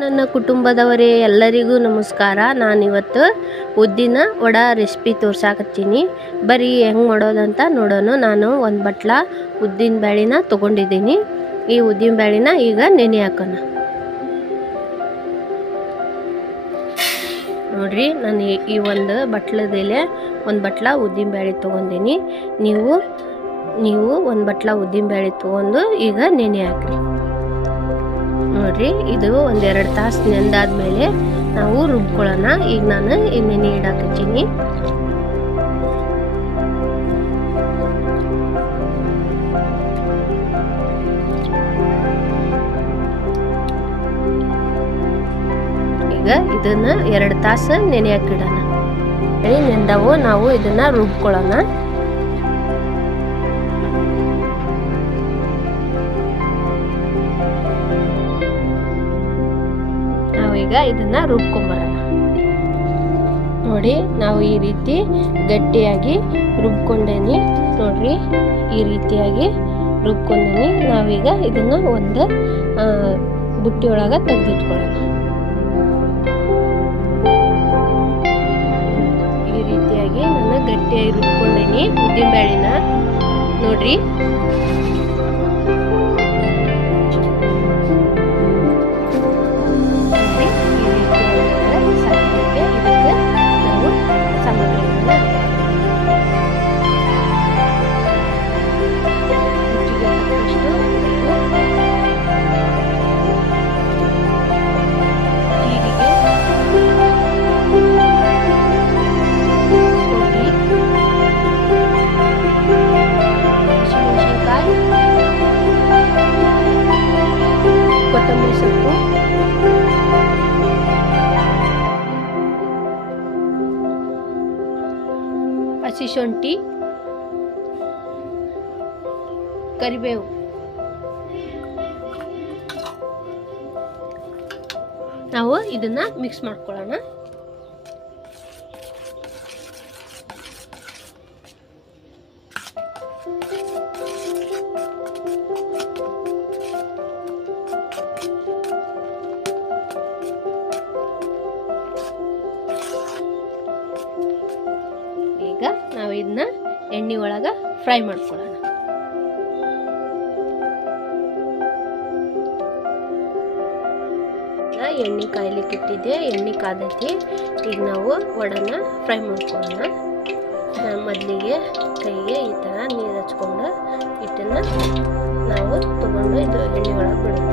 ನನ್ನ ಕುಟುಂಬದವರೇ ಎಲ್ಲರಿಗೂ ನಮಸ್ಕಾರ. ನಾನಿವತ್ತು ಉದ್ದಿನ ವಡೆ ರೆಸಿಪಿ ತೋರ್ಸಾಕತ್ತೀನಿ. ಬರೀ ಹೆಂಗೆ ಮಾಡೋದಂತ ನೋಡೋಣ. ನಾನು ಒಂದು ಬಟ್ಲ ಉದ್ದಿನ ಬೇಳೆನ ತೊಗೊಂಡಿದ್ದೀನಿ. ಈ ಉದ್ದಿನ ಬೇಳೆನ ಈಗ ನೆನೆ ಹಾಕೋಣ. ನೋಡ್ರಿ, ನಾನು ಈ ಒಂದು ಬಟ್ಲದಲ್ಲಿ ಒಂದು ಬಟ್ಲ ಉದ್ದಿನ ಬೇಳೆ ತೊಗೊಂಡಿನಿ. ನೀವು ಒಂದು ಬಟ್ಲ ಉದ್ದಿನ ಬೇಳೆ ತೊಗೊಂಡು ಈಗ ನೆನೆ ಹಾಕ್ರಿ. ನೋಡ್ರಿ, ಇದು ಒಂದೆರಡು ತಾಸು ನೆಂದಾದ್ಮೇಲೆ ನಾವು ರುಬ್ಕೊಳ್ಳೋಣ. ಈಗ ನಾನು ನೆನೆ ಇಡಾಕತ್ತೀನಿ. ಈಗ ಇದನ್ನ 2 ತಾಸು ನೆನೆ ಹಾಕಿಡೋಣ. ನೆಂದವು ನಾವು ಇದನ್ನ ರುಬ್ಕೊಳ್ಳೋಣ. ಈಗ ಇದನ್ನ ರುಬ್ಕೊಂಬರೋಣ. ನೋಡಿ, ನಾವು ಈ ರೀತಿ ಗಟ್ಟಿಯಾಗಿ ರುಬ್ಕೊಂಡೇನಿ. ನೋಡ್ರಿ, ಈ ರೀತಿಯಾಗಿ ರುಬ್ಕೊಂಡೇನಿ. ನಾವೀಗ ಇದನ್ನ ಒಂದು ಬುಟ್ಟಿ ಒಳಗೆ ತೆಗೆದಿಟ್ಕೊಳ್ಳೋಣ. ಈ ರೀತಿಯಾಗಿ ನಾನು ಗಟ್ಟಿಯಾಗಿ ರುಬ್ಕೊಂಡೇನಿ ಉದ್ದಿನಬೇಳೆನ. ನೋಡ್ರಿ, ಕೊತ್ತಂಬರಿ ಸೊಪ್ಪು, ಹಸಿ ಶುಂಠಿ, ಕರಿಬೇವು, ನಾವು ಇದನ್ನ ಮಿಕ್ಸ್ ಮಾಡ್ಕೊಳ್ಳೋಣ. ಈಗ ನಾವು ಇದನ್ನ ಎಣ್ಣೆ ಒಳಗೆ ಫ್ರೈ ಮಾಡ್ಕೊಳ್ಳೋಣ. ಎಣ್ಣೆ ಕಾಯ್ಲಿಕ್ಕೆ ಇಟ್ಟಿದ್ದೆ, ಎಣ್ಣೆ ಕಾದೈತಿ. ಈಗ ನಾವು ವಡೆನ ಫ್ರೈ ಮಾಡ್ಕೊಳ್ಳೋಣ. ಮೊದಲಿಗೆ ಕೈಗೆ ಈ ಥರ ನೀರು ಹಚ್ಕೊಂಡು ಹಿಟ್ಟನ್ನು ನಾವು ತಗೊಂಡು ಇದು ಎಣ್ಣೆ ಒಳಗೆ ಬಿಡೋಣ.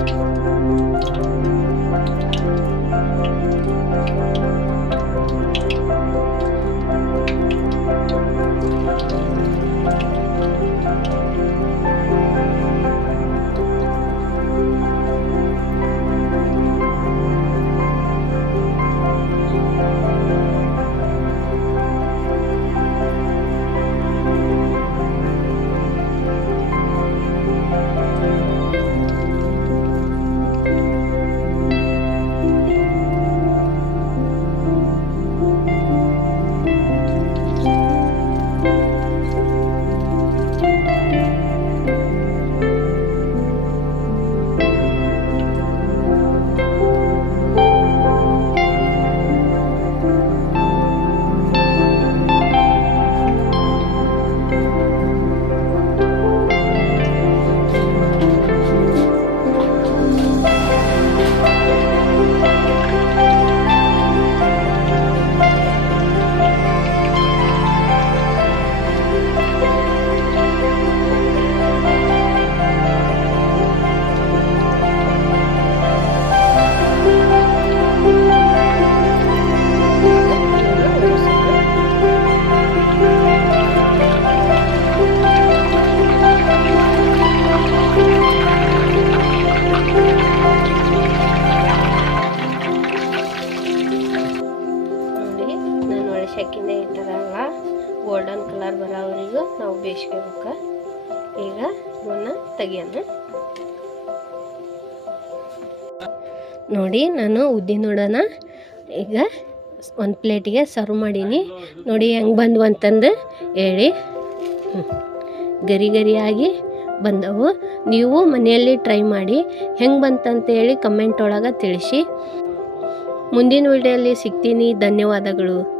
ಶೆಕಿಂದ ಇಟ್ಟದಾಗ ಗೋಲ್ಡನ್ ಕಲರ್ ಬರೋವರೆಗೂ ನಾವು ಬೇಯಿಸ್ಕೋಬೇಕು. ಈಗ ಇವನ್ನ ತೆಗಿಯೋಣ. ನೋಡಿ, ನಾನು ಉದ್ದಿನ ವಡೆನ ಈಗ ಒಂದು ಪ್ಲೇಟಿಗೆ ಸರ್ವ್ ಮಾಡೀನಿ. ನೋಡಿ ಹೆಂಗೆ ಬಂದು ಅಂತಂದು ಹೇಳಿ. ಗರಿ ಗರಿಯಾಗಿ ಬಂದವು. ನೀವು ಮನೆಯಲ್ಲಿ ಟ್ರೈ ಮಾಡಿ ಹೆಂಗೆ ಬಂತಂತೇಳಿ ಕಮೆಂಟ್ ಒಳಗೆ ತಿಳಿಸಿ. ಮುಂದಿನ ವಿಡಿಯೋಲಿ ಸಿಗ್ತೀನಿ. ಧನ್ಯವಾದಗಳು.